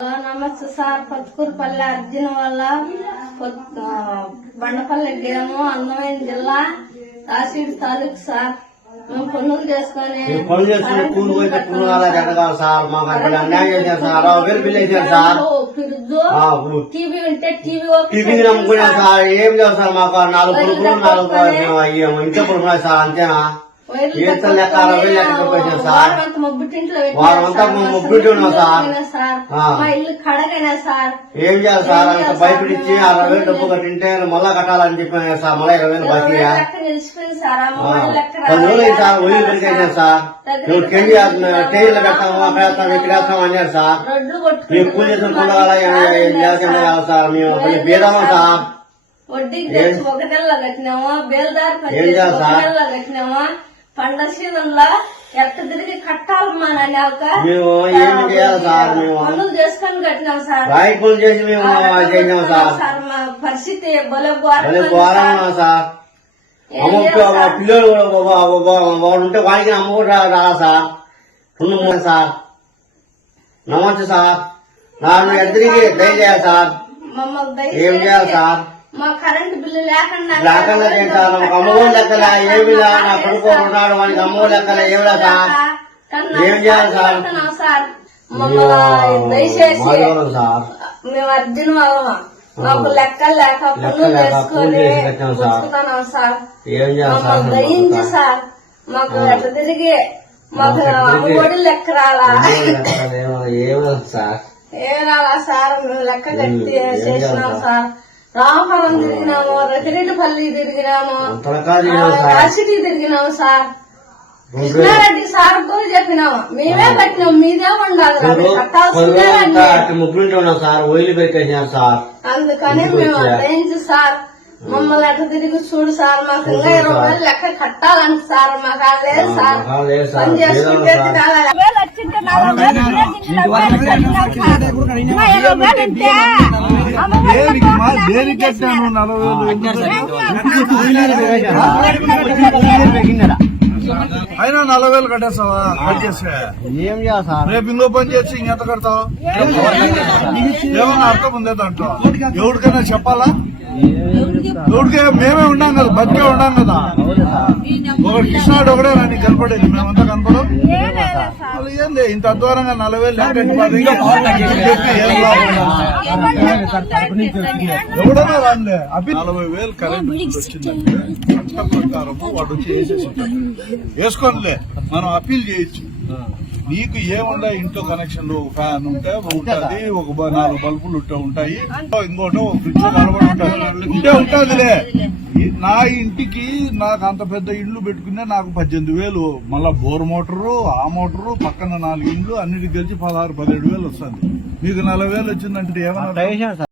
Hello నమస్తే sir పత్తుకూరుపల్లి Arjun వల్ల బండపల్లి గ్రామం అందమైన జిల్లా కాశీడు తాలూకు సార్. మేము పనులు చేసుకొని పనులు చేసుకుని కూలి జరగాలి సార్. మాకు అన్యాయం సార్. బిల్లు వేసారు టీవీ ఉంటే టీవీ టిఫిన్ నమ్ముకున్నాం సార్. ఏం లేదు సార్ మాకు నాలుగు పురుగులు నాలుగు ఇంట్లో పురుగున్నాయి సార్. అంతేనా? ఏం చేయాలి సార్? అంత భయపడిచ్చి అరవై వేలు డబ్బు కట్టింటే మళ్ళా కట్టాలని చెప్పిన సార్. మళ్ళీ ఇరవై వేలు బాకీ సార్. పది రోజులు అయింది సార్. నువ్వు టెండి టైర్లు పెడతాము అక్కడ వేస్తాం ఇక్కడ అన్నారు సార్. మేము పూజ కొనగాల సార్. మేము బీదమా సార్ వడ్డీ ఒక నెలలో కట్టినామా? బేల్దారి సార్? నెలలో కట్టినామా? పండ సీజన్లో ఎట్ట తిరిగి కట్టాలమ్మా మేము ఏమి చేయాలి సార్ మేము. పనులు చేసుకొని కట్టినాం సార్. చేసి మేము చేసాం సార్. సార్ మా పరిస్థితి బల ఘోరంగా సార్. అమ్మ పిల్లలు వాడు ఉంటే వాడికి అమ్మ కూడా రా- రాలా సార్. సార్. నమస్తే సార్. నాకు ఎద్దరికి దయచేయాలి సార్. ఏం చేయాలి సార్? మా కరెంట్ బిల్లు లేకుండా లేకుండా నాకు అమ్మఒడి లెక్కలే ఏమి లే నా కొడుకు ఉన్నాడు వానికి అమ్మఒడి లెక్కలే ఏమి లే సార్? ఏం చేయాలి సార్? దయచేసి మేము అర్జున్ మాకు లెక్కలు లేక చేసుకొని కట్టాం సార్. సార్. దయించి మాకు ఎట్లా తిరిగి మాకు అమ్మఒడి లెక్క రాలా ఏ రాలా సార్? మేము లెక్క కట్టి చేసినాం సార్. రామపురం తిరిగినాము రెడ్డిపల్లి తిరిగినాము అంతలకాదు సార్ రాసిటీ తిరిగినాము సార్ రెండు కృష్ణారెడ్డి సార్ కూడా చెప్పినాము మేమే కట్టినాం మీదే ఉండాలి రా, మీరు పది కట్టాల్సిందే రోజులంతా అని. అటు ముగ్గురింటి ఉన్నాం సార్ ఓయిలు పెట్టేసాం సార్ అందుకని ఇంటికి మేము వచ్చా. అర్థించి సార్ మమ్మల్ని అట్లా తిరిగి చూడు సార్ మాకు ఇంకా చూడు ఇరవై సార్. వేలు లెక్క కట్టాలంట సార్ మాకు అది లేదు సార్ మాకు లేదు సార్. పని చేసుకుంటే లేదు సార్. తినాలి. వేలు వచ్చింటే నలభై వేలు ఉంటే దీంట్లో వేలు కట్టినాం సార్. ఇంకా ఇరవై వేలు ఉంటే అమ్మ వాళ్ళు దేనికి మా దేనికి కట్టాను నలభై వేలు అయినా నలభై వేలు కట్టేస్తావా కట్ చేస్తే ఏం రేపు ఇంకో పని చేసి ఇంకెంత కడతావు ఏమన్నా అర్థం ఉందే దాంట్లో ఎవరికైనా చెప్పాలా ఎవరికి మేమే ఉన్నాం కదా బతికే ఉన్నాం కదా ఒక కృష్ణాడు ఒకడే నాకు కనపడేది మేమంతా కనపడం ఏంది ఇంత అద్వారంగా నలభై వేలు చెప్పి ఏం లాభం? ఎవడన్నా రానులే. అభి నలభై వేలు కరెంట్ బిల్ వచ్చిందంటే చట్ట ప్రకారం వాడు వచ్చి వేసేసి ఉంటాడు. వేసుకోనిలే. మనం అప్పీల్ చేయొచ్చు. నీకు ఏముండా ఇంట్లో కనెక్షన్ ఒక ఫ్యాన్ ఉంటే ఉంటది ఒక నాలుగు బల్బులు ఉంటే ఉంటాయి ఇంకోటి ఒక ఫ్రిడ్జ్ కలబడి ఉంటుంది. ఉంటే ఉంటదిలే. నా ఇంటికి నాకు అంత పెద్ద ఇల్లు పెట్టుకునే నాకు పద్దెనిమిది వేలు. మళ్ళా బోర్ మోటారు ఆ మోటారు పక్కన నాలుగు ఇండ్లు అన్నిటికి కలిసి పదహారు పదిహేడు వేలు వస్తుంది. మీకు నలభై వేలు వచ్చిందంటే ఏమన్నా